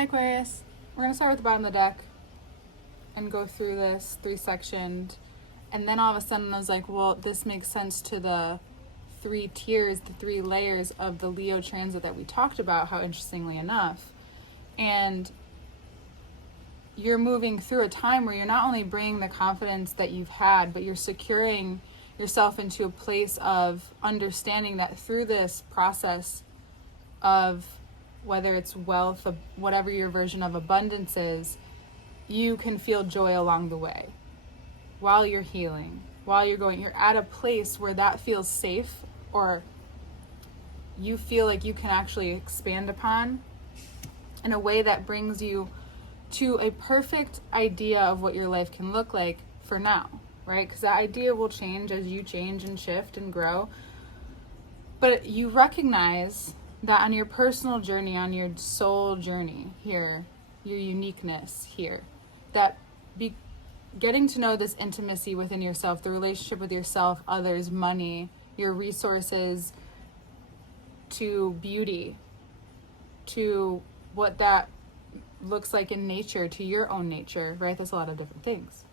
Hi Aquarius. We're going to start with the bottom of the deck and go through this 3-sectioned. And then all of a sudden I was like, well, this makes sense to the 3 tiers, the 3 layers of the Leo transit that we talked about, how interestingly enough. And you're moving through a time where you're not only bringing the confidence that you've had, but you're securing yourself into a place of understanding that through this process of whether it's wealth, whatever your version of abundance is, you can feel joy along the way while you're healing, while you're at a place where that feels safe, or you feel like you can actually expand upon in a way that brings you to a perfect idea of what your life can look like for now, right? Because that idea will change as you change and shift and grow. But you recognize that on your personal journey, on your soul journey here, your uniqueness here, that getting to know this intimacy within yourself, the relationship with yourself, others, money, your resources, to beauty, to what that looks like in nature, to your own nature, right? There's a lot of different things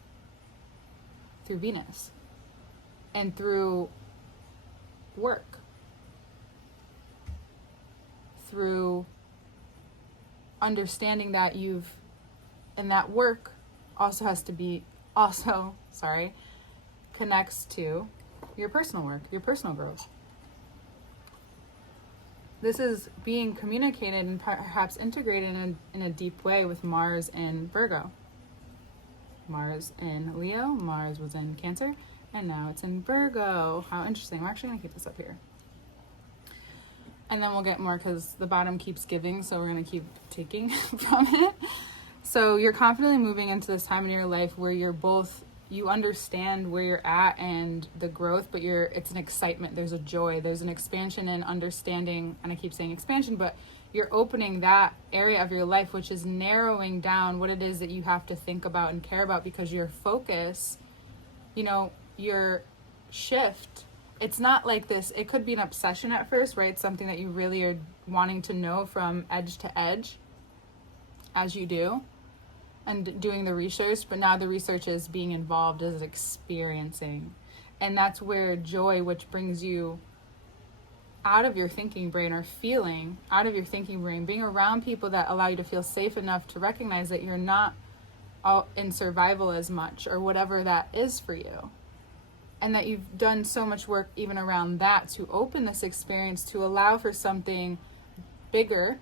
through Venus and through work, through understanding that and that work connects to your personal work, your personal growth. This is being communicated and perhaps integrated in a deep way with Mars in Virgo. Mars in Leo, Mars was in Cancer, and now it's in Virgo. How interesting. We're actually going to keep this up here. And then we'll get more because the bottom keeps giving, so we're going to keep taking from it. So you're confidently moving into this time in your life where you understand where you're at and the growth, but it's an excitement. There's a joy. There's an expansion and understanding. And I keep saying expansion, but you're opening that area of your life, which is narrowing down what it is that you have to think about and care about, because your focus, your shift, it's not like this. It could be an obsession at first, right? Something that you really are wanting to know from edge to edge as you do and doing the research, but now the research is being involved as experiencing. And that's where joy, which brings you out of your thinking brain, or feeling out of your thinking brain, being around people that allow you to feel safe enough to recognize that you're not all in survival as much, or whatever that is for you. And that you've done so much work even around that to open this experience, to allow for something bigger